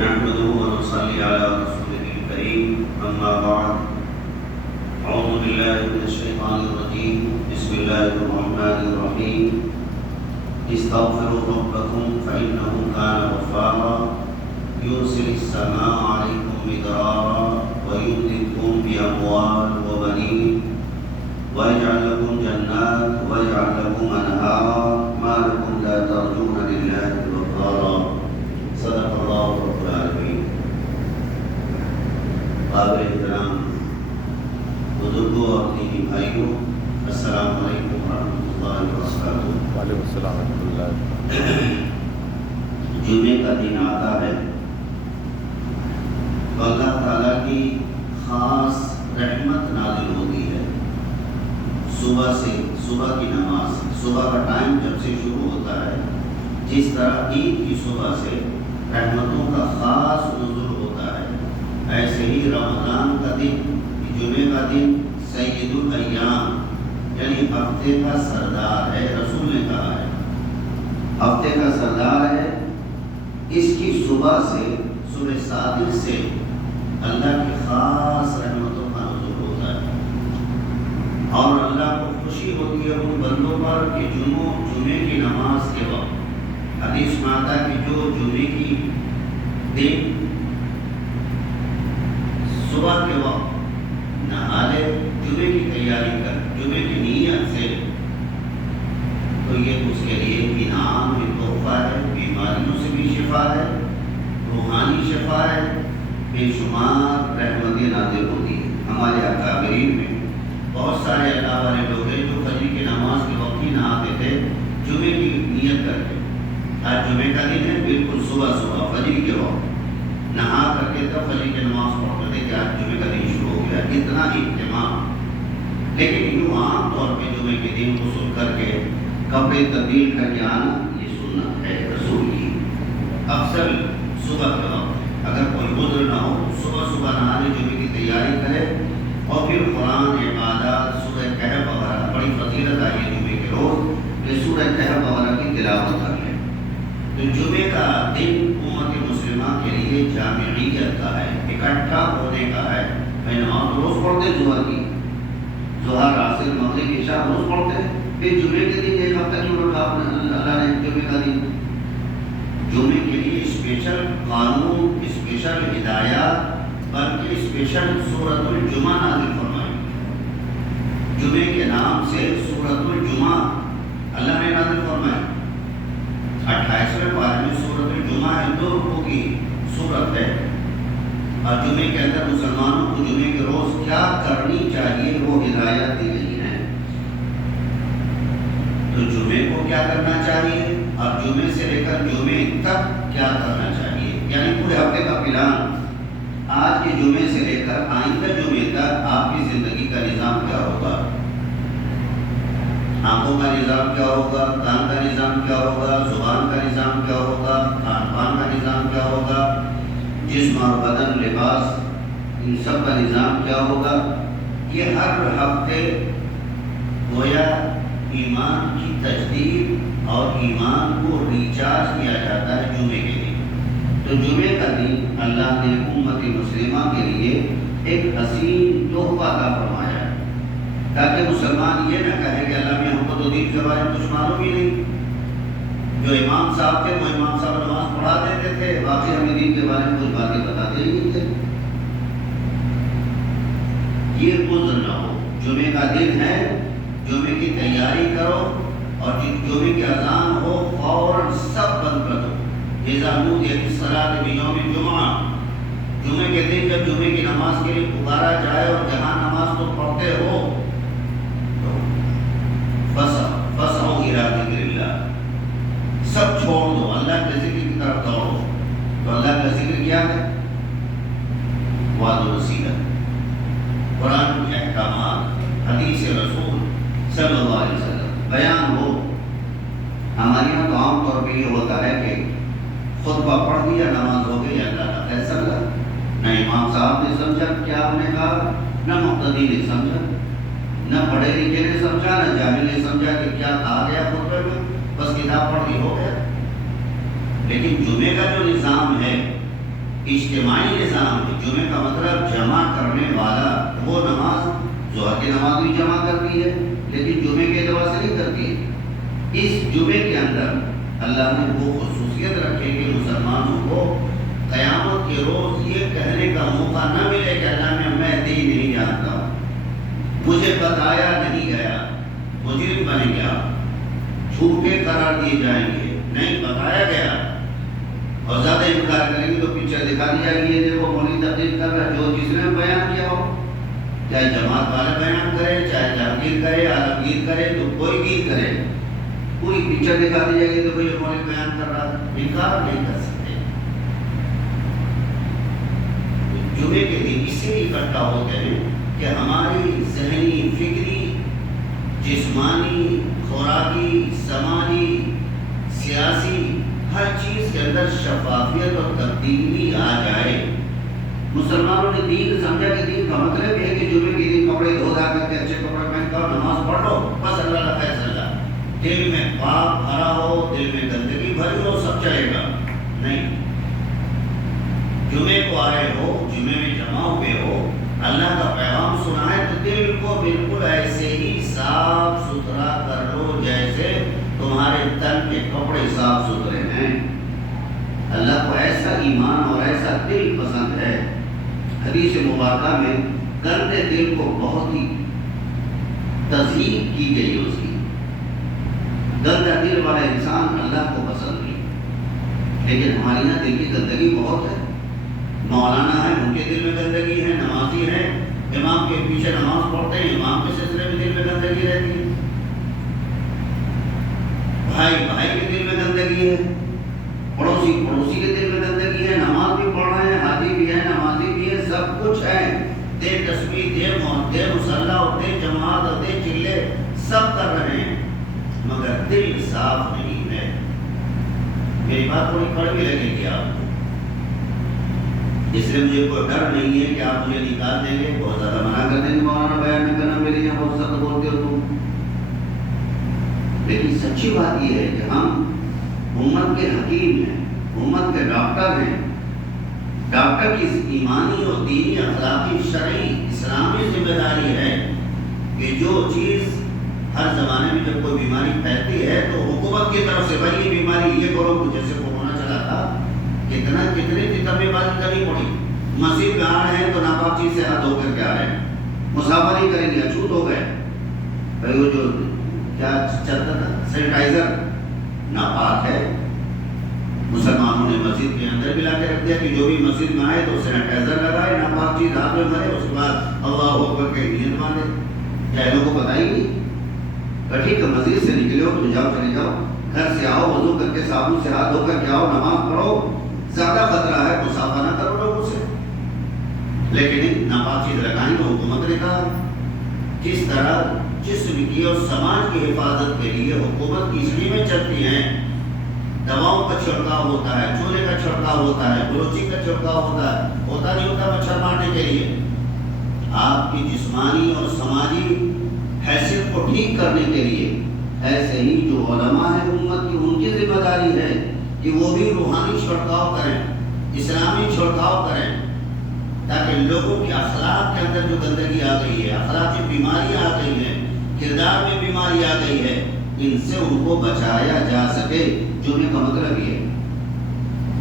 نحمده ونصلي على رسوله الكريم أما بعد أعوذ بالله من الشيطان الرجيم بسم الله الرحمن الرحيم استغفروا ربكم فإنه كان غفارا يرسل السماء عليكم مدرارا ويمددكم بأموال وبنين ويجعل لكم جنات ويجعل لكم أنهارا ما لكم لا ترجون لله وقارا صدق الله رب العالمين. قابل احترام بزرگوں اور دینی بھائیوں، السلام علیکم ورحمۃ اللہ وبرکاتہ. وعلیکم السلام ورحمۃ اللہ. جمعے کا دن آتا ہے تو اللہ تعالیٰ کی خاص رحمت نازل ہوتی ہے. صبح کی نماز، صبح کا ٹائم جب سے شروع ہوتا ہے، جس طرح عید کی صبح سے رحمتوں کا خاص نزول ہوتا ہے، ایسے ہی رمضان کا دن، جمعے کا دن سید الایام یعنی ہفتے کا سردار ہے. رسول نے کہا ہے ہفتے کا سردار ہے. اس کی صبح سے، صبح صادق سے اللہ کی خاص رحمتوں کا نزول ہوتا ہے، اور اللہ کو خوشی ہوتی ہے ان بندوں پر کہ جمعے کی نماز کے وقت، حدیث میں آتا ہے کہ جو جمعے کی دن صبح کے وقت نہا لے، جمعے کی تیاری کر، جمعے کی نیت سے، تو یہ اس کے لیے انعام بھی تحفہ ہے، بیماریوں سے بھی شفا ہے، روحانی شفا ہے، بے شمار رحمتیں نازل ہوتی ہیں. ہمارے اکابرین میں بہت سارے اللہ والے لوگ ہیں جو فجر کی نماز کے وقت ہی نہاتے تھے جمعے کی نیت کر کے. آج جمعے کا دن ہے، بالکل صبح فجر کے وقت نہا کر کے تب فجر کی نماز پڑھتے تھے کہ آج جمعے کا دن شروع ہو گیا. اتنا اہتمام. لیکن یوں عام طور پہ جمعے کے دن غسل کر کے کپڑے تبدیل کر کے آنا یہ سنت ہے رسول کی. اکثر صبح کے وقت اگر کوئی عذر نہ ہو، صبح نہانے جمعے کی تیاری کرے اور پھر قرآن، عبادات، سورہ کہف وغیرہ، بڑی فضیلت آئی ہے جمعے کے روز کہ سورہ کہف وغیرہ کی تلاوت کر لیں. تو جمعے کا دن امت مسلمہ کے لیے جامعیت کا ہے، اکٹھا ہونے کا ہے. نماز روز پڑھتے ہیں، ظہر، عصر، مغرب، عشاء روز پڑھتے ہیں. پھر جمعے کے دن ایک ہفتہ کیوں رکھا اللہ نے جمعے کا دن؟ جمعے کے لیے اسپیشل قانون، اسپیشل ہدایات، بلکہ اسپیشل سورۃ الجمعہ نازل فرمائی. جمعے کے نام سے سورۃ الجمعہ اللہ نے نازل فرمائی. 28ویں پارے میں سورۃ الجمعہ ہے، 2 رکوع کی سورت ہے. اور جمعے کے اندر مسلمانوں کو جمعے کے روز کیا کرنی چاہیے وہ ہدایات دی گئی ہیں. تو جمعے کو کیا کرنا چاہیے اور جمعے سے لے کر جمعے تک کیا کرنا چاہیے، یعنی پورے ہفتے کا پلان. آج کے جمعے سے لے کر آئندہ جمعے تک آپ کی زندگی کا نظام کیا ہوگا؟ آنکھوں کا نظام کیا ہوگا؟ کان کا نظام کیا ہوگا؟ زبان کا نظام کیا ہوگا؟ کھان پان کا نظام کیا ہوگا؟ جسم اور بدن، لباس، ان سب کا نظام کیا ہوگا؟ یہ ہر ہفتے گویا ایمان کی تجدید اور ایمان کو ریچارج کیا جاتا ہے جمعے کے دن. تو جمعے کا دن اللہ نے امت مسلمہ کے لیے ایک حسین تحفہ عطا فرمایا ہے، تاکہ مسلمان یہ نہ کہے کہ اللہ میں ہم کو تو دین کے بارے میں کچھ معلوم ہی نہیں. جو امام صاحب تھے وہ امام صاحب نماز پڑھا دیتے تھے، باقی ہمیں دین کے بارے میں کچھ باتیں بتاتے ہی نہیں تھے. یہ عذر نہ ہو. جمعے کا دن ہے، جمعے کی تیاری کرو، اور جمعے کی اذان ہو فوراً سب بند کر دو. اذا نودی للصلاۃ بیوم الجمعہ، جمعے کے دن جب جمعے کی نماز کے لیے پکارا جائے اور جہاں نماز تو پڑھتے ہو تو فسعوا الی ذکر اللہ، سب چھوڑ دو، اللہ کے ذکر کی طرف دوڑو. تو اللہ کا ذکر کیا ہے؟ وعد و نصیحت، قرآن کے احکامات، حدیث رسول صلی اللہ علیہ وسلم بیان ہو. ہمارے یہاں تو عام طور پہ یہ ہوتا ہے کہ خطبہ پڑھ دیا، نماز ہو گئی، اللہ کا فیصلہ. نہ امام صاحب نے سمجھا کیا ہم نے کہا، نہ مقتدی نے سمجھا، نہ پڑھے لکھے نے سمجھا، نہ جاہل نے سمجھا کہ کیا کہا گیا خطبے میں. بس کتاب پڑھ دی ہو گیا. لیکن جمعے کا جو نظام ہے اجتماعی نظام ہے. جمعے کا مطلب جمع کرنے والا. وہ نماز ظہر کی نماز بھی جمع کرتی ہے لیکن جمعے کے اعتبار سے نہیں کرتی ہے. اس جمعے کے اندر اللہ نے وہ خصوصیت رکھے کہ مسلمانوں کو قیامت کے روز یہ کہنے کا موقع نہ ملے کہ اللہ میں دین نہیں جانتا ہوں, مجھے بتایا نہیں گیا, مجرم بن گیا, جھوٹے قرار دیے جائیں گے. نہیں بتایا گیا اور زیادہ انکار کریں گے تو پکچر دکھا دیا گیا یہ دیکھو مولوی تقریر کر رہا ہے, جو جس نے بیان کیا ہو, چاہے جماعت والا بیان کرے, چاہے جہانگیر کرے, عالمگیر کرے, تو کوئی گیر کرے, پوری پکچر دکھا دی جائے گی تو یہ مولوی بیان کر رہا ہے. انکار نہیں کر سکتے. جمعے کے دن اس لیے اکٹھا ہوتے ہیں کہ ہماری ذہنی, فکری, جسمانی, خوراکی, سماجی, سیاسی ہر چیز کے اندر شفافیت اور تبدیلی آ جائے. مسلمانوں نے دین سمجھا کہ دین کا مطلب ہے کہ جمعے کے دن کپڑے دھو دھا کر کے اچھے کپڑے پہن کر نماز پڑھ لو, بس اللہ کا فیصلہ. دل میں پاپ بھرا ہو, دل میں گندگی بھری ہو, سب چلے گا. نہیں, جمعے کو آئے ہو, جمعے میں جمع ہوئے ہو, اللہ کا پیغام سنا ہے تو دل کو بالکل ایسے ہی صاف ستھرا کر لو جیسے تمہارے تن کے کپڑے صاف ستھرے ہیں. اللہ کو ایسا ایمان اور ایسا دل پسند ہے. حدیث مبارکہ میں گندے دل کو بہت ہی تزیین کی گئی. اس کی گندا دل والا انسان اللہ کو پسند نہیں. لیکن ہمارے یہاں دل کی گندگی بہت ہے. مولانا ہے, ان کے دل میں گندگی ہے. نمازی ہے, امام کے پیچھے نماز پڑھتے ہیں, امام کے سلسلے میں دل میں گندگی رہتی ہے. بھائی بھائی کے دل میں گندگی ہے, پڑوسی پڑوسی کے دل میں گندگی ہے. نماز بھی پڑھ رہے ہیں, حاجی بھی ہے, نمازی بھی ہے, سب کچھ ہے. دے تسبیح, دے مصلی اور دے جماعت اور دے چلے, سب کر رہے ہیں, مگر دل صاف نہیں ہے. میری بات تھوڑی کڑوی لگے گی آپ کو, اس لیے مجھے کوئی ڈر نہیں ہے کہ آپ مجھے نکال دیں گے, بہت زیادہ منع کر دیں گے مولانا بیان نہیں کرنا, میرے یہاں بہت سخت بولتے ہو تم. لیکن سچی بات یہ ہے کہ ہم امت کے حکیم ہیں, امت کے ڈاکٹر ہیں. ڈاکٹر کی ایمانی اور دینی, اخلاقی, شرعی, اسلامی ذمہ داری ہے کہ جو چیز ہر زمانے میں جب کوئی بیماری پھیلتی ہے تو حکومت کی طرف سے بھائی یہ بیماری یہ کرو, جیسے کورونا چلا تھا, کتنے کتابیں بازی کرنی پڑی. مسجد میں آ رہے ہیں تو ناپاک چیز سے ہاتھ دھو کر کے آ رہے ہیں, مسافری کریں گے, اچھوت ہو گئے. بھائی وہ جو کیا چلتا تھا سینیٹائزر ناپاک ہے. مسلمانوں نے مسجد کے اندر بھی لا کے رکھ دیا کہ جو بھی مسجد میں آئے تو سینیٹائزر لگائے, ناپاک چیز ہاتھ میں بھرے, اس کے بعد اللہ اکبر کے نیت مانے. جاہلوں کو پتہ ہی نہیں. ٹھیک ہے, مسجد سے نکلے ہو تو جاؤ, چلے جاؤ, گھر سے آؤ, وضو کر کے صابن سے ہاتھ دھو کر کے آؤ, نماز پڑھو. زیادہ خطرہ ہے مصافحہ نہ کرو لوگوں سے. لیکن ناپاک چیز لگائیں تو حکومت نے کہا. جس طرح جسم کی اور سماج کی حفاظت کے لیے حکومت کی اسکیمیں چلتی ہیں, دواؤں کا چھڑکاؤ ہوتا ہے, چونے کا چھڑکاؤ ہوتا ہے, بلوچی کا چھڑکاؤ ہوتا نہیں ہوتا مچھر مارنے کے لیے. آپ کی جسمانی اور سماجی حیثیت کو ٹھیک کرنے کے لیے ایسے ہی جو علماء ہیں امت کی, ان کی ذمہ داری ہے کہ وہ بھی روحانی چھڑکاؤ کریں, اسلامی چھڑکاؤ کریں, تاکہ لوگوں کے اخلاق کے اندر جو گندگی آ گئی ہے, اخلاقی بیماری آ گئی ہے, کردار میں بیماری آ گئی ہے, ان سے ان کو بچایا جا سکے. جمعے کا مطلب یہ ہے.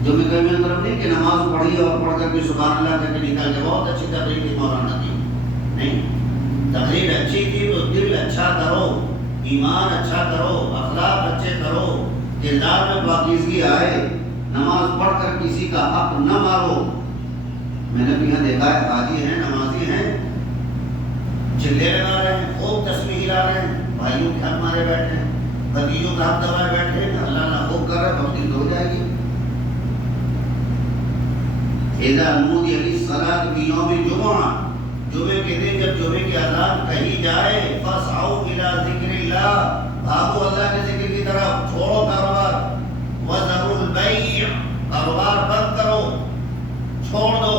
جمعے کا مطلب نہیں کہ نماز پڑھی اور پڑھ کر کے سبحان اللہ کر کے نکال کے بہت اچھی تقریر کی مولانا کی. نہیں, تقریر اچھی تھی تو دل اچھا کرو, ایمان اچھا کرو, اخلاق اچھے کرو, کردار میں پاکیزگی آئے, نماز پڑھ کر کسی کا حق نہ مارو. میں نے بھی یہاں دیکھا ہے, حاجی ہیں, نمازی ہیں, چلے لگا رہے ہیں, خوب تسبیح ہلا رہے ہیں, بھائیوں کے حق مارے بیٹھے ہیں, بھتیجوں کا حق دبائے بیٹھے ہیں, اللہ نہ خوب کر رہے, بختی ہو جائے گی. اذا نودی للصلاۃ فی یوم الجمعہ, جمعے کے دن جب جمعے کی اذان کہی جائے, فاسعوا الی ذکر اللہ, بھاگو اللہ کے ذکر کی طرف, چھوڑو کاروبار, وذروا البیع, کاروبار بند کرو, چھوڑ دو.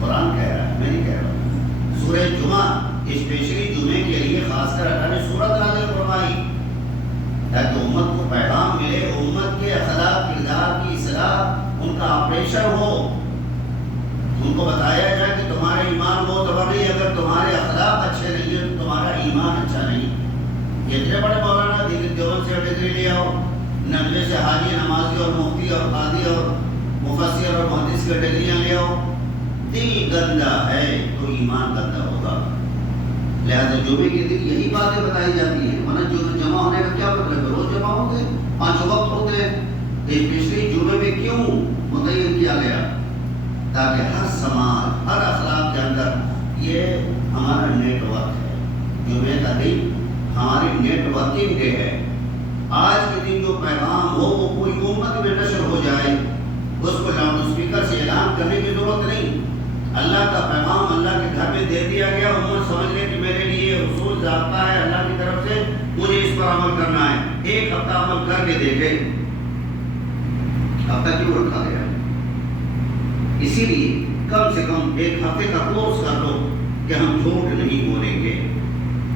قرآن کہہ رہا ہے, میں نہیں کہہ رہا ہوں. سورہ جمعہ اسپیشلی جمعے کے لیے خاص کر اللہ نے سورت نازل فرمائی تاکہ امت کو پیغام ملے, امت کے اخلاق کردار کی اصلاح, ان کا آپریشن ہو، ان کو بتایا جائے کہ تمہارا ایمان بہت بڑی، اگر تمہارے اخلاق اچھے نہیں ہیں تو تمہارا ایمان اچھا نہیں۔ اتنے بڑے مولانا دیوبند سے ڈگری لے آؤ، نبوے سے حاجی نمازی اور مفتی اور قاضی اور مفسر اور محدث کی ڈگریاں لے آؤ، دل گندا ہے تو ایمان گندا ہوگا۔ لہذا جمعے کے دن یہی باتیں بتائی جاتی ہیں، ورنہ جمع ہونے کا کیا مطلب ہے؟ روز جمع ہوتے 5 وقت ہوتے ہیں، پچھلی جمعے میں کیوں متعین کیا گیا؟ تاکہ ہر سماج، ہر اخلاق کے اندر یہ ہمارا نیٹ ورک ہے۔ جمعے کا دن ہماری نیٹ ورکنگ ڈے ہے۔ آج کے دن جو پیغام ہو وہ پوری امت میں نشر ہو جائے، اس کو لاؤڈ اسپیکر سے اعلان کرنے کی ضرورت نہیں۔ اللہ کا پیغام اللہ کے گھر میں دے دیا گیا، امت سمجھ لے کہ میرے لیے اصول ضابطہ ہے اللہ کی طرف سے، مجھے اس پر عمل کرنا ہے۔ ایک ہفتہ عمل کر کے دیکھے، ہفتہ کیوں رکھا گیا؟ اسی لیے کم سے کم ایک ہفتے کا کورس کر لو کہ ہم جھوٹ نہیں بولیں گے۔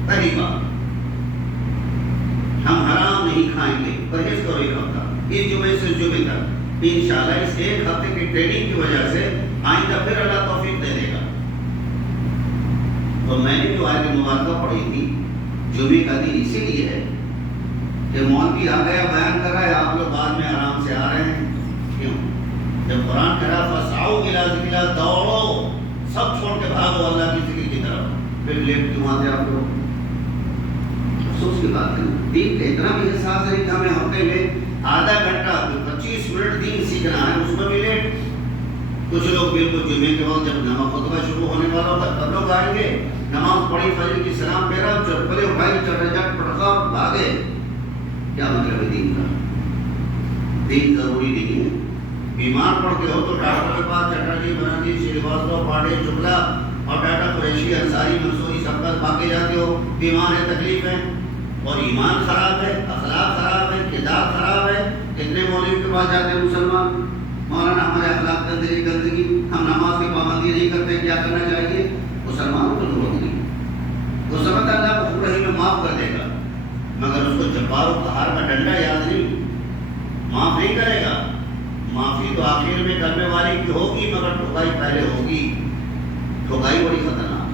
پہلی بات، ہم حرام نہیں کھائیں گے، پرہیز کرو ایک ہفتہ، اس جمعے سے جمعے تک۔ انشاءاللہ اس ایک ہفتے کی ٹریننگ کی وجہ سے آئندہ پھر اللہ توفیق دے دے گا۔ تو میں نے جو آیت مبارکہ پڑھی تھی، جمعے کا دن اسی لیے ہے کہ مولوی آ گیا بیان کر رہا ہے، آپ لوگ بعد میں آرام سے آ رہے ہیں، کیوں؟ جب قرآن کہہ رہا فَسْعَوْا إِلَىٰ ذِكْرِ اللَّهِ، دوڑو، سب چھوڑ کے بھاگو اللہ کی ذکر کی طرف، پھر لیٹ کیوں آتے آپ لوگ؟ افسوس کی بات ہے، دین کا اتنا بھی احساس ہے کہ ہمیں ہفتے میں آدھا گھنٹہ 25 منٹ دین سیکھنا ہے، اس میں بھی لیٹ۔ کچھ لوگ بالکل جمعے کے وقت جب نماز خطبہ شروع ہونے والا ہوگا تب لوگ آئیں گے، نماز پڑھی، فجر کی سلام پھیرا، چپلے اٹھائی، چٹ پٹخا بھاگے۔ کیا مطلب ہے دین کا؟ دین ضروری نہیں ہے۔ بیمار پڑتے ہو تو ڈاکٹر کے پاس چٹرجی، بنرجی، شریواستو، پاٹے، شکلا اور ڈاٹا قریشی، انصاری، منصوری سب کا بھاگے جاتے ہو، بیمار ہے، تکلیف ہے، اور ایمان خراب ہے، اخلاق خراب ہے، کردار خراب ہے۔ کتنے مولوی کے پاس جاتے ہیں مسلمان، مولانا ہمارے اخلاق گندگی گندگی، ہم نماز کی پابندی نہیں کرتے، کیا کرنا چاہیے؟ مسلمانوں کو ضرورت نہیں، وہ سمجھتا اللہ غفور رحیم میں معاف کر دے گا، مگر اس کو جبار و قہار کا ڈنڈا یاد نہیں، معاف نہیں کرے گا۔ معافی تو آخر میں کرنے والے کی ہوگی، مگر ٹھکائی پہلے ہوگی، ٹھکائی بڑی خطرناک۔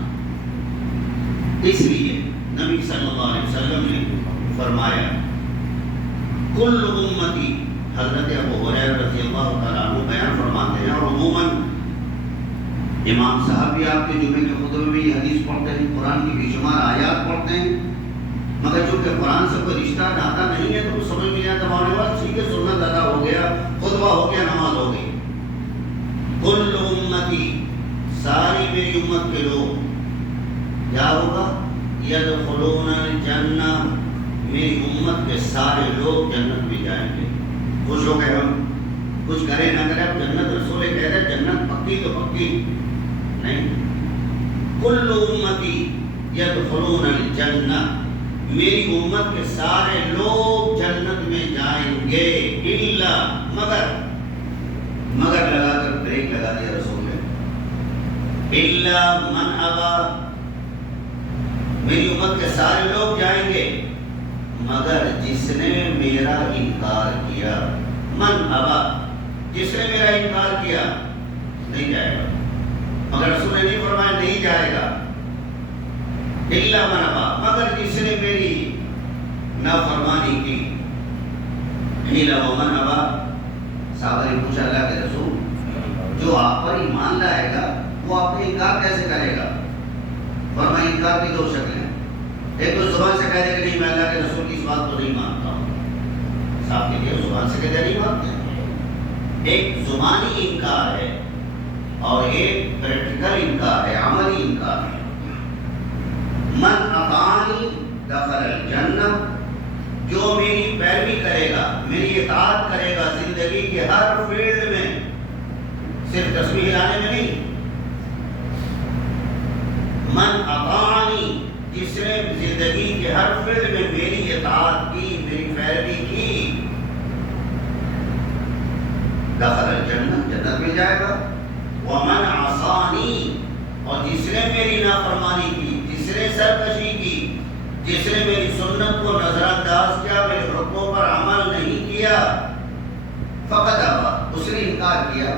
اس لیے نبی صلی اللہ علیہ وسلم نے فرمایا کل امتی، حضرت ابو ہریرہ رضی اللہ تعالیٰ عنہ بیان فرماتے ہیں، اور عموماً امام صاحب بھی آپ کے جمعے کے خطبے میں یہ حدیث پڑھتے ہیں، قرآن کی بے شمار آیات پڑھتے ہیں، مگر چونکہ قرآن سے کوئی رشتہ ناتا نہیں ہے تو وہ سمجھ نہیں آتا، ہونے والا ٹھیک ہے، سنت ادا ہو گیا، خطبہ ہو گیا، نماز ہو گئی۔ کل امتی، ساری میری امت کے لوگ، کیا ہوگا؟ یدخلون الجنہ، میری امت کے سارے لوگ جنت میں جائیں گے۔ خوش ہو گئے ہم، کچھ کرے نہ کرے، اب جنت رسول کہہ رہے جنت پکی تو پکی نہیں۔ کل امتی یدخلون الجنہ، میری امت کے سارے لوگ جنت میں جائیں گے، الا، مگر لگا کر بریک لگا دیا رسول نے، الا من ابا، میری امت کے سارے لوگ جائیں گے مگر جس نے میرا انکار کیا۔ من ابا، جس نے میرا انکار کیا نہیں جائے گا، مگر رسول نے نہیں فرمایا نہیں جائے گا، الا من ابا، مگر جس نے میری نافرمانی کی۔ الا من ابا، صحابہ نے پوچھا اللہ کے رسول، جو آپ پر ایمان لائے گا وہ آپ کا انکار کیسے کرے گا؟ فرمایا انکار کی دو شکلیں، ایک تو زبان سے کہہ دے کہ نہیں میں اللہ کے رسول کی اس بات کو نہیں مانتا ہوں، صاحب کے لیے زبان سے کہتے نہیں مانتے، ایک زبانی انکار ہے اور ایک پریکٹیکل انکار ہے، عملی انکار ہے۔ من اطاعنی دخل الجنہ، جو میری پیروی کرے گا، میری اطاعت کرے گا زندگی کے ہر فیلڈ میں، صرف تسبیح ہلانے میں نہیں، من اطاعنی، جس نے زندگی کے ہر فیلڈ میں میری اطاعت کی، میری پیروی کی، دخل الجنہ، جنت میں جائے گا۔ ومن عصانی، اور جس نے میری نافرمانی کی، جس نے سرکشی کی، جس نے میری سنت کو نظر انداز کیا، میرے حکموں پر عمل نہیں کیا، فقط ابا، اس نے ہی انکار کیا.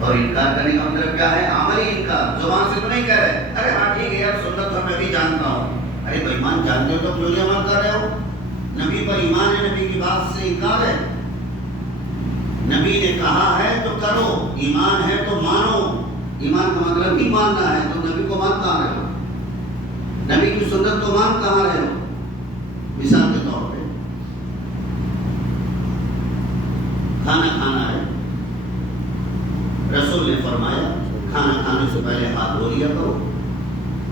اور انکار کرنے کا مطلب کیا ہے؟ عملی انکار. زبان سے تو نہیں کہہ رہے ارے ہاں ٹھیک ہے یار سنت تو میں بھی جانتا ہوں. ارے بھائی ایمان جانتے ہو تو کیوں نہیں عمل کر رہے ہو؟ نبی پر ایمان ہے, نبی کی بات سے انکار ہے. نبی نے کہا ہے تو کرو, ایمان ہے تو مانو. ایمان کا مطلب ہی ماننا ہے. تو نبی کو مان کہاں رہے ہو؟ نبی کی سنت کو مان کہاں رہے ہو؟ مثال کے طور پہ کھانا کھانا ہے, رسول نے فرمایا کھانا کھانے سے پہلے ہاتھ دھو لیا کرو.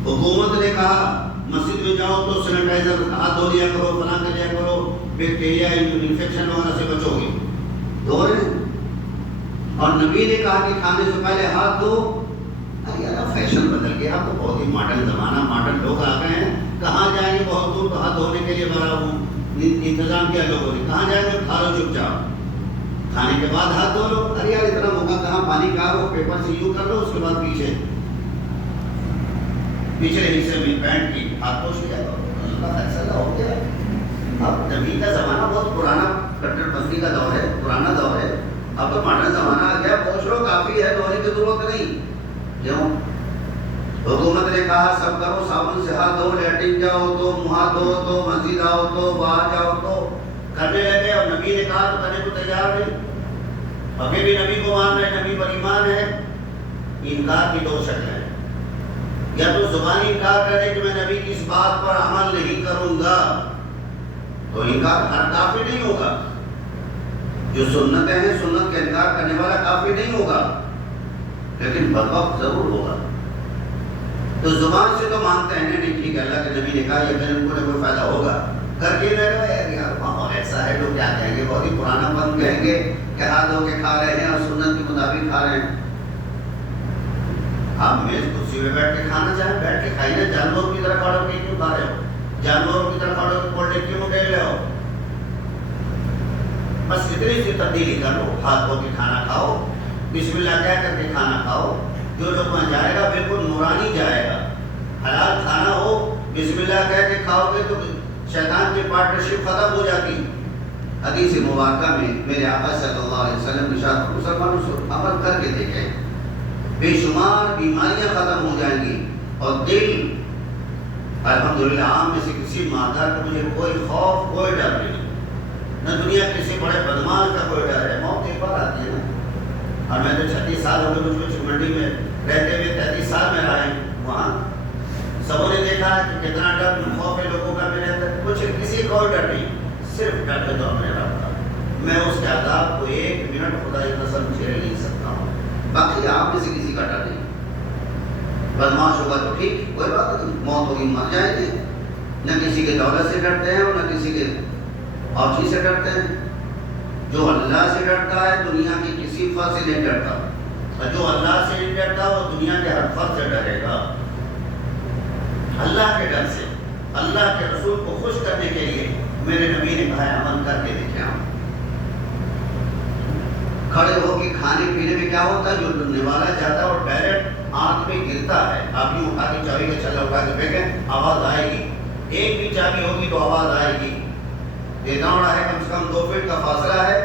حکومت نے کہا مسجد میں جاؤ تو سینیٹائزر ہاتھ دھو لیا کرو, فلاں کر لیا کرو, بیکٹیریا انفیکشن وغیرہ سے بچو گے. دھو رہے ہیں. اور نبی نے کہا کہ کھانے سے پہلے ہاتھ دھو. ارے یار فیشن بدل گیا, اب تو بہت ہی ماڈرن زمانہ, ماڈرن لوگ آ گئے ہیں. کہاں جائیں گے بہت دور تو ہاتھ دھونے کے لیے بڑا ہوں انتظام کیا لوگوں نے. کہاں جائیں گے؟ کھا لو چپ چاپ, کھانے کے بعد ہاتھ دھو لو. ارے یار اتنا موقع کہاں, پانی کا وہ پیپر سے یوں کر لو, اس کے بعد پچھلے حصے میں پینٹ کی ہاتھ پوچھ لیا کرو. فیصلہ ہو گیا. اب نبی کا زمانہ بہت پرانا کٹر بندی کا دور ہے, پرانا دور ہے. اب تو ماڈرن زمانہ آ گیا, پوچھ لو کافی ہے, دھونے کی ضرورت نہیں. کیوں؟ حکومت نے کہا سب کرو, صابن سے ہاتھ دھو, لیٹرین جاؤ تو, منہ ہاتھ دھو تو, مسجد آؤ تو, باہر جاؤ تو, کرنے لگے. اور نبی نے کہا تو کرنے کو تیار نہیں. ابھی بھی نبی کو مان رہے, نبی پر ایمان ہے. انکار کی دو شکلیں ہیں. یا تو زبانی انکار کرے کہ میں نبی کی اس بات پر عمل نہیں کروں گا, تو انکار ہر کافی نہیں ہوگا. جو سنتیں ہیں سنت کا انکار کرنے والا کافی نہیں ہوگا, لیکن بدبخت ضرور ہوگا. تو زبان سے تو مانتے ہیں نہیں ٹھیک ہے, اللہ کے نبی نے کہا یہ ان کو کوئی فائدہ ہوگا. کر کے لے رہے ہیں یار ماحول ایسا ہے, لوگ کیا کہیں گے, بہت ہی پرانا پن کہیں گے کہ ہاتھ دھو کے کھا رہے ہیں اور سنت کے مطابق کھا رہے ہیں. آپ میز کرسی میں بیٹھ کے کھانا چاہیں بیٹھ کے کھائیے, جانوروں کی طرح کھڑے ہو کے کیوں کھا رہے ہو؟ جانوروں کی طرح کھڑے ہو کے کولڈ ڈرنک کیوں ڈیل رہے ہو؟ بس اتنی سی تبدیلی کر لو, ہاتھ دھو کے کھانا کھاؤ, بسم اللہ کہہ کر کے کھانا کھاؤ. جو لوگ وہاں جائے گا بالکل نورانی جائے گا. حلال کھانا ہو, بسم اللہ کہہ کے کھاؤ گے تو شیطان کی پارٹنرشپ ختم ہو جاتی. حدیث مبارکہ میں میرے آقا صلی اللہ علیہ وسلم ارشاد, مسلمانوں سے عمل کر کے دیکھیں, بے شمار بیماریاں ختم ہو جائیں گی. اور دل الحمدللہ عام میں سے کسی مادر کو مجھے کوئی خوف کوئی ڈر نہیں, نہ دنیا کسی بڑے بدماش کا کوئی ڈر ہے. موت ایک بار آتی ہے نا, اور میں تو 36 سال ہو گئے مجھ کو منڈی میں رہتے ہوئے, 33 سال میں رہا ہے وہاں. سبوں نے دیکھا کہ کتنا ڈر خوف ہے لوگوں کا میرے اندر. کچھ کسی کو ڈر نہیں, صرف ڈر کے دور میں رہتا. میں اس کے عذاب کو ایک منٹ خدا کی قسم جھیل نہیں سکتا ہوں. باقی آپ میں سے کسی کا ڈر نہیں. بدماش ہوگا تو ٹھیک, کوئی بات نہیں, موت ہوگی مر جائیں گے. نہ کسی کے دولت سے ڈرتے ہیں اور نہ کسی کے فوجی سے ڈرتے ہیں. جو اللہ سے ڈرتا ہے دنیا کی کسی فرد سے نہیں ڈرتا, اور جو اللہ سے نہیں ڈرتا وہ دنیا کے ہر فرد سے ڈرے گا. اللہ کے ڈر سے, اللہ کے رسول کو خوش کرنے کے لیے میرے نبی نے کہا عمل کر کے دیکھیں. آپ کھڑے ہو کے کھانے پینے میں کیا ہوتا ہے, جو نوالا جاتا ہے اور ڈائریکٹ آنکھ میں گرتا ہے. آپ یوں اٹھا کے چابی کا چھلا اٹھا کے پھینکیں, آواز آئے گی. ایک بھی چابی ہوگی تو آواز آئے گی. یہ دوڑا ہے کم سے کم 2 فٹ کا فاصلہ ہے,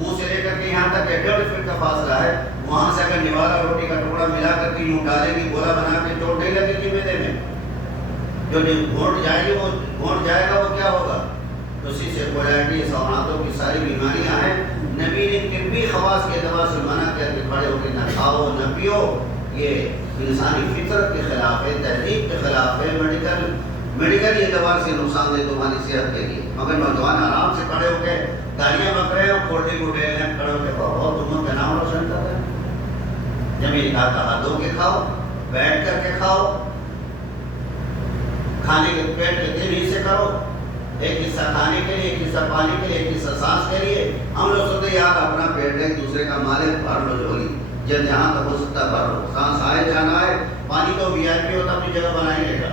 منہ سے لے کر کے یہاں تک 1.5 فٹ کا فاصلہ ہے. وہاں سے اگر نوالا روٹی کا ٹکڑا ملا کر کے یوں ڈالے گی, گولا بنا کے چوٹ نہیں لگے گی میدے میں. جو گھونٹ جائے گی وہ گھونٹ جائے گا, وہ کیا ہوگا؟ اسی سے کولیٹس اور آنتوں کی ساری بیماریاں ہیں. نبی نے طبی خواص کے اعتبار سے منع کیا کہ کھڑے ہو کے نہ کھاؤ نہ پیو. یہ انسانی فطرت کے خلاف ہے, تہذیب کے خلاف ہے, میڈیکل اعتبار سے نقصان دہ تمہاری صحت کے لیے. مگر نوجوان آرام سے کھڑے ہو کے گاڑیاں بک رہے ہیں اور کولڈ ڈرنک اٹھے ہیں, کھڑے ہو کے بہت امت کا نام روشن کر رہے ہیں. جب یہ کہا تھا ہاتھ دھو کے کھاؤ, بیٹھ کر کے کھاؤ, کھانے کے پیٹ کے 3 حصے کرو, ایک حصہ کھانے کے لیے, ایک حصہ پانی کے لیے, ایک حصہ سانس کے لیے. ہم لوگ سوچتے یار اپنا پیٹ ہے دوسرے کا مال ہے, بھر لو جھولی, جب جہاں تک ہو سکتا ہے بھر لو. سانس آئے جانا ہے, پانی تو VIP ہوتا اپنی جگہ بنائیں لے گا,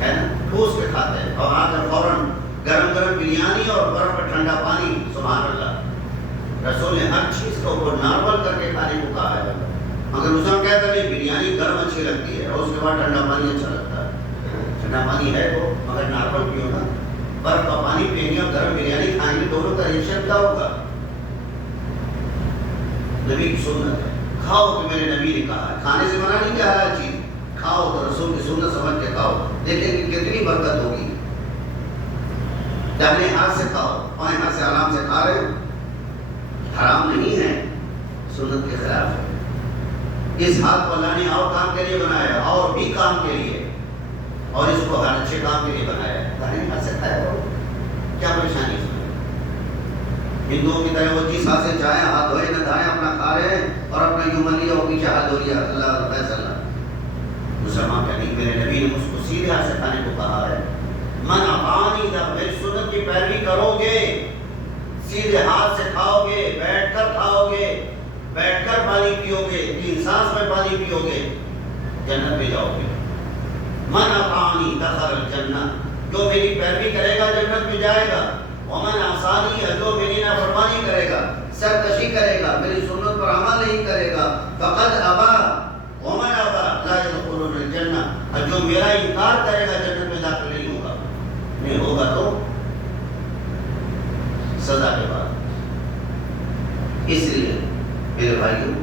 ہے نا, ٹھوس کے کھاتے ہیں. اور آ کر فوراً گرم گرم بریانی اور برف کا ٹھنڈا پانی, سبحان اللہ. رسول نے ہر چیز کو اوپر نارمل کر کے کھانے کو کہا ہے. مگر اس میں کہتا ہے بریانی گرم اچھی لگتی ہے اور اس کے بعد ٹھنڈا پانی اچھا لگتا ہے. ٹھنڈا پانی ہے تو مگر نارمل پیو نا. برف کا پانی پئیں گے اور گرم بریانی کھائیں گے, دونوں کا ریئیکشن کیا ہوگا؟ نبی کی سنت ہے، کھاؤ تو میرے نبی نے کہا ہے، کھانے سے منع نہیں کیا حلال چیز، کھاؤ تو رسول کی سنت سمجھ کے کھاؤ، دیکھیں کہ کتنی برکت ہوگی۔ اپنے ہاتھ سے کھاؤ، بائیں ہاتھ سے آرام سے کھا رہے ہو، حرام نہیں ہے، سنت کے خلاف ہے۔ اس ہاتھ کو اللہ نے اور کام کے لیے بنایا، اور بھی کام کے لیے، اور اس کو ہر اچھے کام کے لیے بنایا ہے، دائیں ہاتھ سے کھایا کرو، کیا پریشانی ہے؟ ہندوؤں کی طرح وہ جس ہاتھ سے چاہیں ہاتھ دھوئے نہ دھائیں اپنا کھا رہے ہیں اور اپنا یوں من لیا اور پیچھے ہاتھ دھو لیا، اللہ فیصلہ۔ مسلمان کیا نہیں، میرے نبی نے مجھ کو سیدھے ہاتھ سے کھانے کو کہا ہے، من اطاعنی، جب میری سنت کی پیروی کرو گے، سیدھے ہاتھ سے کھاؤ گے، بیٹھ کر کھاؤ گے، بیٹھ کر پانی پیو گے، 3 سانس میں پانی پیو گے، جنت میں جاؤ گے۔ من اطاعنی دخل الجنہ، جو میری پیروی کرے گا جنت میں جائے گا۔ ومن عصانی، جو میری نافرمانی کرے گا، سرکشی کرے گا، میری سنت پر عمل نہیں کرے گا، فقد ابا، ومن ابا لا يدخل الجنہ، اور جو میرا انکار کرے گا جنت میں داخل نہیں ہوگا، نہیں ہوگا تو سزا کے بعد۔ اس لیے میرے بھائیوں،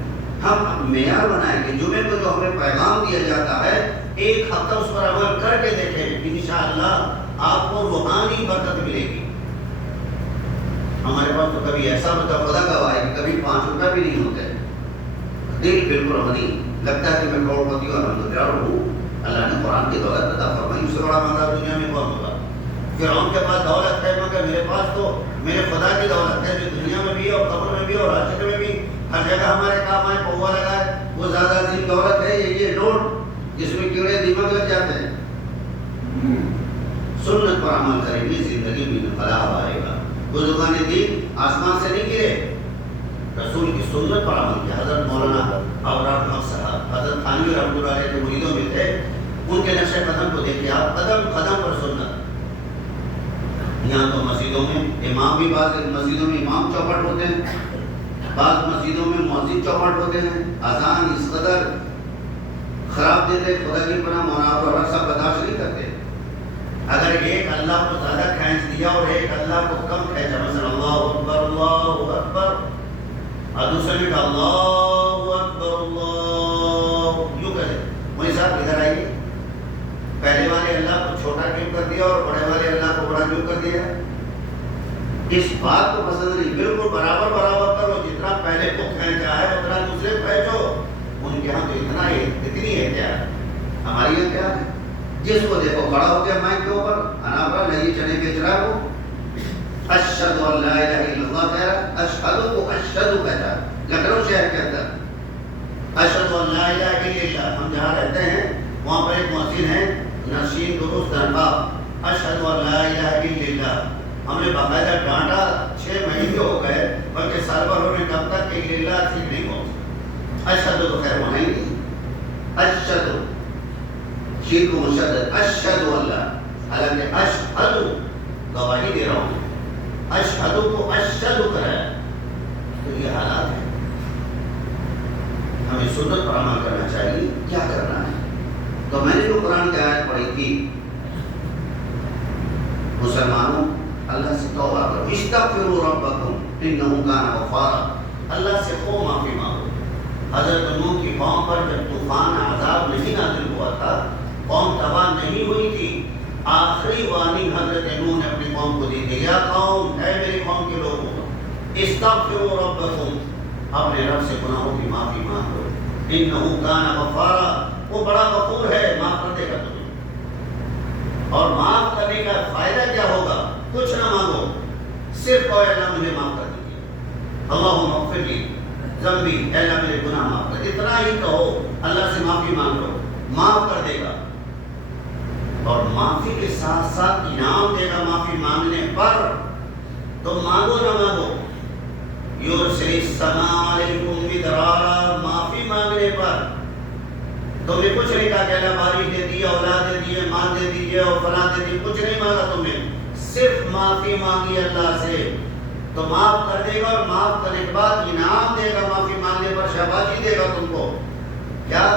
ہم معیار بنائیں کہ جمعے کو جو ہمیں پیغام دیا جاتا ہے، ایک ہفتہ اس پر عمل کر کے دیکھیں، انشاءاللہ آپ کو روحانی برکت ملے گی۔ ہمارے پاس تو کبھی ایسا مطلب خدا گواہ ہے کہ کبھی 5 روپے بھی نہیں ہوتے، دل بالکل غنی، لگتا ہے کہ میں کروڑ پتی اور الحمدللہ ہوں، اللہ نے قرآن کی دولت عطا فرمائی، اس سے بڑا مالدار دنیا میں کون ہوگا؟ فرعون کے پاس دولت ہے، مگر میرے پاس تو میرے خدا کی دولت ہے، جو دنیا میں بھی اور قبر میں بھی اور حشر میں بھی ہر جگہ ہمارے کام آئے، پوا لگا ہے، وہ زیادہ عظیم دولت ہے یہ نوٹ جس میں کیڑے دیمک لگ جاتے ہیں۔ سنت پر عمل کریں گے، زندگی میں فلاح آئے گا۔ بزرگان دین آسمان سے نہیں گرے، رسول کی سنت پر عمل کیا۔ حضرت مولانا اوراد صاحب، حضرت تھانوی رحمۃ اللہ علیہ کے مریدوں میں تھے، ان کے نقش قدم کو دیکھیے آپ، قدم قدم پر سنت۔ یہاں تو مسجدوں میں امام بھی، بعض مسجدوں میں امام چوپٹ ہوتے ہیں، بعض مسجدوں میں مؤذن چوپٹ ہوتے ہیں، اذان اس قدر خراب دیتے، خدا کی پناہ مولانا اور صاحب برداشت نہیں کرتے۔ اگر ایک اللہ کو زیادہ کھینچ دیا اور ایک اللہ کو کم کھینچا، مثلا اللہ اکبر اللہ اکبر، اور دوسرے نے کہا اللہ اکبر اللہ، یوں کہے، وہی صاحب ادھر آئیے، پہلے والے اللہ کو چھوٹا کیوں کر دیا اور بڑے والے اللہ کو بڑا کیوں کر دیا؟ اس بات کو پسند نہیں، بالکل برابر برابر کرو، جتنا پہلے کو کھینچا ہے اتنا دوسرے کو کھینچو۔ ان کے ہاں تو اتنی ہے کیا، ہماری یہاں کیا ہے؟ جس کو دیکھو کھڑا ہو گیا مائک کے اوپر، اناپرا نہیں چنے بیچ رہا ہے، وہ اشہد ان لا الہ الا اللہ کہہ رہا، اشہد کو اشہد کہتا ہے، لکھنؤ شہر کے اندر اشہد ان لا الہ الا اللہ۔ ہم جہاں رہتے ہیں وہاں پر ایک مؤذن ہے، نشین درست درباب، اشہد ان لا الہ الا اللہ۔ ہم نے باقاعدہ ڈانٹا، 6 مہینے ہو گئے، بلکہ سال بھر ہونے کب تک کہ الا اللہ ٹھیک نہیں پہنچا۔ اشہد تو خیر ہونا ہی نہیں، اشہد شیر کو مشدد، اشہد اللہ، حالانکہ اشہد گواہی دے رہا ہوں، اشہد کو اشہد کرایا، تو یہ حالات ہے۔ ہمیں سنت پر عمل کرنا چاہیے، کیا کرنا ہے؟ تو میں نے جو قرآن کی آیت پڑھی تھی، مسلمانوں اللہ سے توبہ کرو، استغفروا ربکم انہ کان غفارا، اللہ سے خوب معافی مانگو۔ حضرت نوح کی قوم پر جب طوفان عذاب نہیں نازل ہوا تھا، قوم تباہ نہیں ہوئی تھی، آخری وارننگ حضرت نوح نے اپنی قوم کو دی تھی، یا قوم، اے میری قوم کے لوگوں، استغفروا ربکم، اپنے رب سے گناہوں کی معافی مانگو، انہ کان غفارا، وہ بڑا غفور ہے، معاف کر دے گا تمہیں۔ اور معاف کرنے کا فائدہ کیا ہوگا؟ کچھ نہ مانگو، صرف کہو اللہ مجھے معاف کر دیجیے، اللہم اغفر لی ذنبی، اے اللہ میرے گناہ معاف کر، اتنا ہی کہو، اللہ سے معافی مانگ لو، معاف کر دے گا، اور معافی کے ساتھ ساتھ انعام دے گا معافی مانگنے پر۔ تو مانگو نہ مانگو، یرسل السماء علیکم مدرارا، معافی مانگنے پر تم نے کچھ نہیں کہا کہ اللہ بارش دے دیے، اولاد دے دیے، مال دے دیجیے اور فلاں دے دیجیے، کچھ نہیں مانگا تم نے، صرف معافی مانگی اللہ سے، تو معاف کر دے گا، اور معاف کرنے کے بعد انعام دے گا، معافی مانگنے پر شاباشی دے گا تم کو۔ کیا؟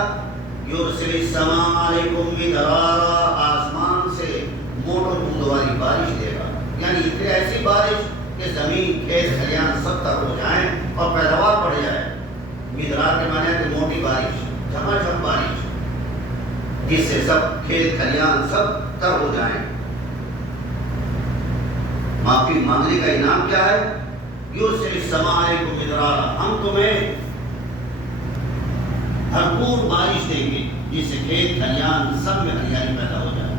یرسل السماء علیکم مدرارا، آسمان سے موٹر بوند والی بارش دے گا، یعنی اتنی ایسی بارش کہ زمین کھیت کھلیان سب تر ہو جائیں اور پیداوار بڑھ جائے۔ مدرار کے معنی ہے موٹی بارش، جھماجھم بارش، جس سے سب کھیت کھلیان سب تر ہو جائیں۔ معافی مانگنے کا انعام کیا ہے؟ یرسل السماء علیکم مدرارا، ہم تمہیں بھرپور بارش دیں گے جس سے کھیت کھلیان سب میں ہریالی پیدا ہو جائے۔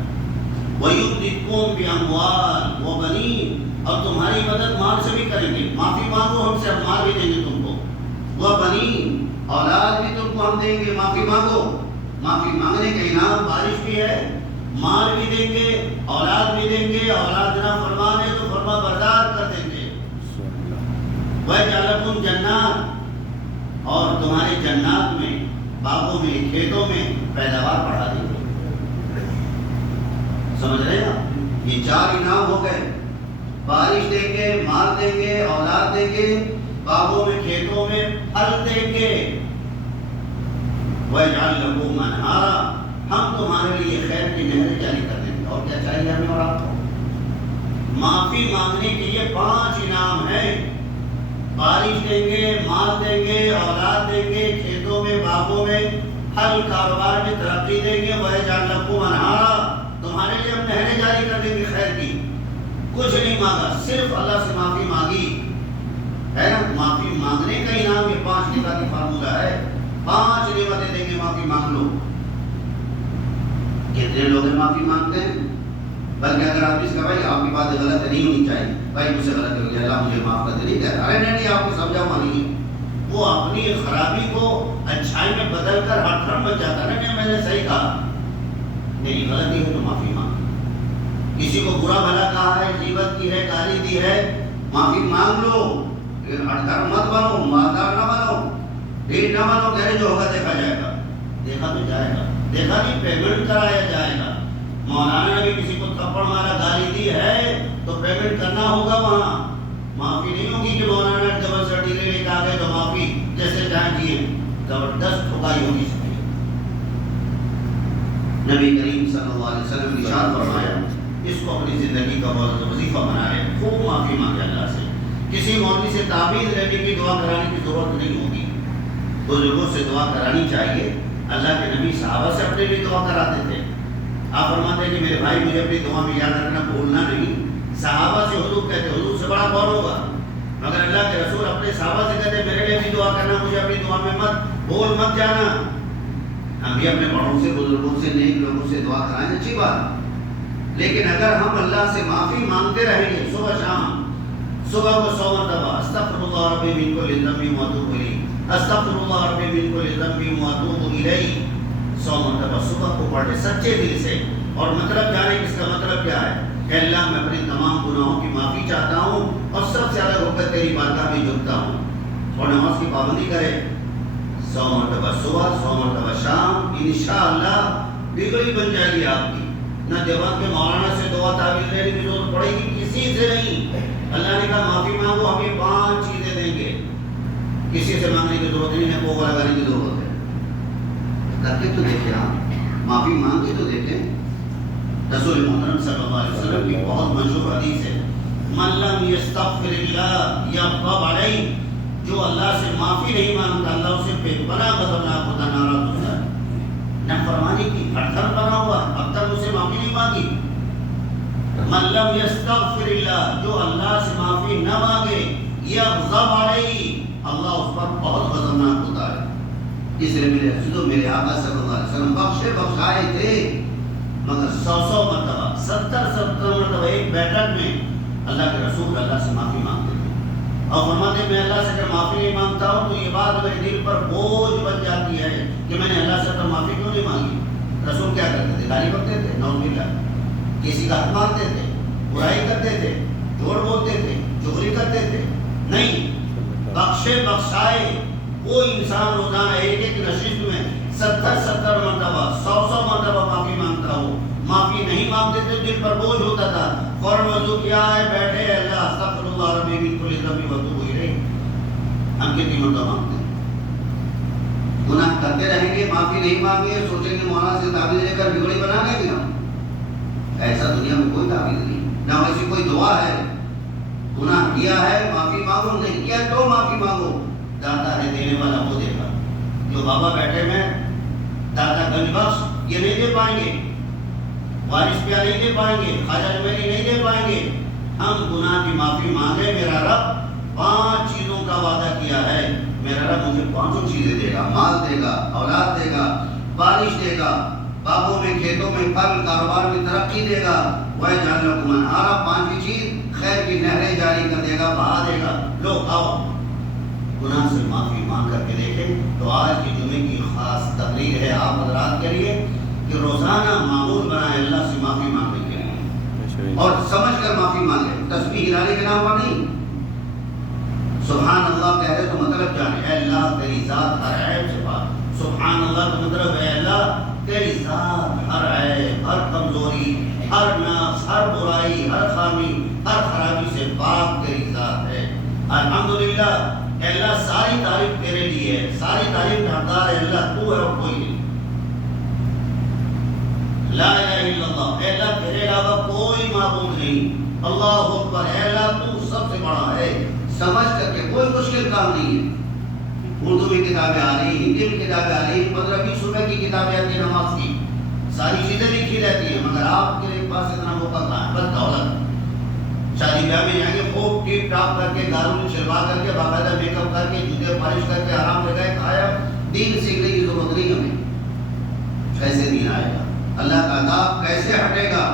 وَيُمْدِدْكُمْ بِأَمْوَالٍ وَبَنِينَ، اور تمہاری مدد مال سے بھی کریں گے، معافی مانگو ہم سے، ہم مال بھی دیں گے تم کو۔ وَبَنِينَ، اولاد بھی تم کو ہم دیں گے، معافی مانگو۔ معافی مانگنے کا انعام بارش بھی ہے، مال بھی دیں گے، اولاد بھی دیں گے، اولاد نہ فرمان ہے تو فرما بردار کر دیں گے۔ وَيَجْعَلْ لَكُمْ جَنَّاتٍ، اور تمہارے جنات میں، باغوں میں، کھیتوں میں پیداوار بڑھا دیں گے۔ سمجھ رہے ہیں؟ یہ چار انعام ہو گئے، بارش دیں گے، مال دیں گے، اولاد دیں گے، باغوں میں کھیتوں میں پھل دیں گے۔ وَيَجْعَلْ لَكُمْ أَنْهَارًا، ہم تمہارے لیے خیر کی نہریں جاری کر دیں گے۔ اور کیا چاہیے ہمیں اور آپ کو؟ معافی مانگنے کے یہ 5 انعام ہیں، بارش دیں گے، مال دیں گے، اولاد دیں گے، کھیتوں میں، باغوں میں، ہر کاروبار میں ترقی دیں گے۔ وَيَجْعَلْ لَكُمْ أَنْهَارًا، تمہارے لیے ہم نہریں جاری کر دیں گے خیر کی۔ کچھ نہیں مانگا، صرف اللہ سے معافی مانگی ہے نا۔ معافی مانگنے کا انعام یہ 5 نعمت کی فارمولہ ہے، 5 نعمتیں دیں گے، معافی مانگ لو۔ کتنے لوگ معافی مانگتے ہیں؟ بلکہ اگر آپ اس کا بھائی آپ کی باتیں غلط نہیں ہونی چاہیے، بھائی مجھ سے غلط ہو گیا، اللہ مجھے معاف کر دے، نہیں کہتا، ارے نہیں آپ کو سمجھا ہوا نہیں ہے۔ وہ اپنی خرابی کو اچھائی میں بدل کر ہر بن جاتا ہے نا، میں نے صحیح کہا، میری غلطی ہے تو معافی مانگ۔ کسی کو برا بھلا کہا ہے، غیبت کی ہے، گالی دی ہے، معافی مانگ لو۔ ہٹکر مت بنو، مالدار نہ بنو، بھیڑ نہ بنو، کہنے جو ہوگا دیکھا جائے گا۔ دیکھا تو جائے گا، دیکھا نہیں پیمنٹ کرایا جائے گا۔ مولانا نے بھی کسی کو تھپڑ مارا، گالی دی ہے تو پیمنٹ کرنا ہوگا وہاں، معافی نہیں ہوگی کہ مولانا نے ڈبل سرٹیفکیٹ لے کے آ گئے تو معافی جیسے چاہیں کیے، زبردست ٹھکائی ہوگی اس میں۔ نبی کریم صلی اللہ علیہ وسلم نے ارشاد فرمایا، اس کو اپنی زندگی کا بہت وظیفہ بنا لیں، خوب معافی مانگے اللہ سے۔ کسی مولوی سے تعویذ لینے کی، دعا کرانے کی ضرورت نہیں ہوگی، بزرگوں سے دعا کرانی چاہیے۔ اللہ کے نبی صحابہ سے اپنے لیے دعا کراتے تھے۔ آپ فرماتے ہیں کہ میرے بھائی مجھے اپنی دعا میں یاد رکھنا، بھولنا نہیں۔ صحابہ سے حضور کہتے، حضور سے بڑا کون ہوگا؟ مگر اللہ کے رسول اپنے صحابہ سے کہتے میرے لیے بھی دعا کرنا، مجھے اپنی دعا میں مت بھول مت جانا۔ ہم بھی اپنے بڑوں سے، بزرگوں سے، نیک لوگوں سے دعا کرائیں، اچھی بات، لیکن اگر ہم اللہ سے معافی مانگتے رہیں گے صبح شام، صبح کو 100 مرتبہ استغفر اللہ ربی من کل ذنب واتوب الیہ، استغفر اللہ ربی من کل ذنب واتوب الیہ، 100 مرتبہ صبح کو پڑھے سچے دل سے۔ اور مطلب جانے اس کا مطلب کیا ہے کہ اللہ میں اپنے تمام گناہوں کی معافی چاہتا ہوں اور سب سے زیادہ رغبت تیری بارگاہ میں جھکتا ہوں، اور نماز کی پابندی کرے 100 مرتبہ صبح، 100 مرتبہ شام، انشاءاللہ بگڑی بن جائے گی آپ کی۔ نہ دیوبند کے مولانا سے دعا تعویذ لینے کی ضرورت پڑے گی، کسی سے نہیں۔ اللہ نے کہا معافی مانگو، ہم یہ 5 چیزیں دیں گے، کسی سے مانگنے کی ضرورت نہیں ہے، پوگا لگانے کی ضرورت ہے۔ کر کے تو دیکھیں، آپ معافی مانگ کے تو دیکھیں۔ رسول محترم صلی اللہ علیہ وسلم کی بہت مشہور حدیث ہے، من لم یستغفر اللہ یغضب علیہ، جو اللہ سے معافی نہیں مانگتا اللہ اسے بے پناہ غضبناک ہوتا، ناراض ہوتا ہے۔ نافرمانی کی ہڑتل بنا ہوا، اب تک اسے معافی نہیں مانگی۔ من لم یستغفر اللہ، جو اللہ سے معافی نہ مانگے، یغضب علیہ، اللہ اس پر بہت غضبناک ہوتا ہے۔ اس لیے میرے حضور میرے آقا صلی اللہ علیہ وسلم بخشے بخشائے تھے، مگر 100 مرتبہ، 70 مرتبہ ایک بیٹھک میں اللہ کے رسول اللہ سے معافی مانگتے تھے۔ اور فرماتے ہیں میں اللہ سے اگر معافی نہیں مانگتا ہوں تو یہ بات میرے دل پر بوجھ بن جاتی ہے کہ میں نے اللہ سے اگر معافی کیوں نہیں مانگی۔ رسول کیا کرتے تھے؟ گالی بکتے تھے، نعوذ باللہ، کسی کا حق مارتے تھے، برائی کرتے تھے، جھوٹ بولتے تھے، چغلی کرتے تھے؟ نہیں، بخشے بخشائے وہ انسان روزانہ ایک ایک نشست میں 70 مرتبہ، 100 مرتبہ معافی مانگتا ہو۔ معافی نہیں مانگتے تھے، دل پر بوجھ ہوتا تھا، فوراً وضو کیا ہے، بیٹھے اللہ استغفر اللہ ربی من کل ذنب واتوب الیہ۔ ہم کتنی مرتبہ مانگتے ہیں؟ گناہ کرتے رہیں گے، معافی نہیں مانگے، سوچیں گے مولانا سے تعویذ لے کر بگڑی بنا لیں گے ہم۔ ایسا دنیا میں کوئی تعویذ نہیں، نہ ایسی کوئی دعا ہے۔ گناہ کیا ہے معافی مانگو، نہیں کیا تو معافی مانگو، داتا ہے دینے والا وہ دے گا۔ جو بابا بیٹھے میں داتا گنج بخش یہ نہیں دے پائیں گے، وارث پیا نہیں دے پائیں گے، خواجہ جمیلی نہیں دے پائیں گے. ہم گناہ کی معافی مانگے. میرا رب 5 چیزوں کا وعدہ کیا ہے. میرا رب مجھے 5 چیزیں دے گا، مال دے گا، اولاد دے گا، بارش دے گا، باغوں میں کھیتوں میں پھل، کاروبار میں ترقی دے گا. وَيَجْعَلْ لَكُمْ أَنْهَارًا. 5ویں چیز خیر کی نہریں جاری کر دے گا، بہا دے گا. لوگ آؤ گناہ سے معافی مانگ کر کے دیکھیں. تو آج کی جمعے کی خاص تقریر ہے آپ حضرات کے لیے کہ روزانہ معمول بنائیں اللہ سے معافی مانگنے کے لیے، اور سمجھ کر معافی مانگیں. تسبیح ہلانے کے نام پر نہیں. سبحان اللہ کہہ رہے تو مطلب جانے، اے اللہ تیری ذات ہر عیب سے پاک. سبحان اللہ کا مطلب ہے اللہ تیری ذات ہر عیب، ہر کمزوری، ہر نقص، ہر برائی، ہر خامی، ہر خرابی سے پاک تیری ذات ہے. الحمدللہ اے اللہ ساری تعریف تیرے لیے ہے، ساری تعریف کا حقدار ہے اللہ تو ہے اور کوئی نہیں. لا الہ الا اللہ، اے اللہ تیرے علاوہ کوئی معبود نہیں. اللہ اکبر، اے اللہ تو سب سے بڑا ہے. سمجھ کر کے کوئی مشکل کام نہیں ہے. اردو میں کتابیں آ رہی ہیں، ہندی میں کتابیں آ رہی ہیں، 15-20 روپے کی کتابیں آتی ہیں نماز کی، ساری چیزیں لکھی رہتی ہیں، مگر آپ کے پاس اتنا موقع کہاں ہے؟ بس دولت. شادی بیاہ میں جائیں گے خوب ٹیپ ٹاپ کر کے، گاروں میں چلوا کر کے، باقاعدہ میک اپ کر کے، جوتے پالش کر کے، آرام سے گئے کھایا. دین سیکھنے کی ضرورت نہیں ہمیں. کیسے دین آئے گا؟ اللہ کا عذاب کیسے ہٹے گا؟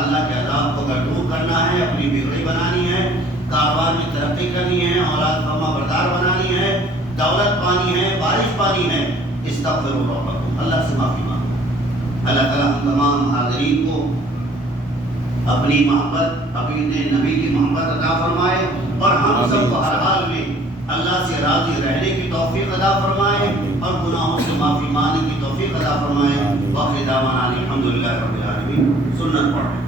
اللہ کے عذاب کو اگر دور کرنا ہے، اپنی بگڑی بنانی ہے، کاروبار میں ترقی کرنی ہے، اولاد فرما بردار بنانی ہے، دولت پانی ہے، بارش پانی ہے، استغفروا ربکم، اللہ سے معافی مانگو. اللہ تعالیٰ ہم تمام حاضرین کو اپنی محبت، اپنے نبی کی محبت عطا فرمائے، اور ہم سب کو ہر حال میں اللہ سے راضی رہنے کی توفیق عطا فرمائے، اور گناہوں سے معافی مانگنے کی توفیق عطا فرمائے. وآخر دعوانا الحمدللہ رب العالمین. سنت پڑھیں.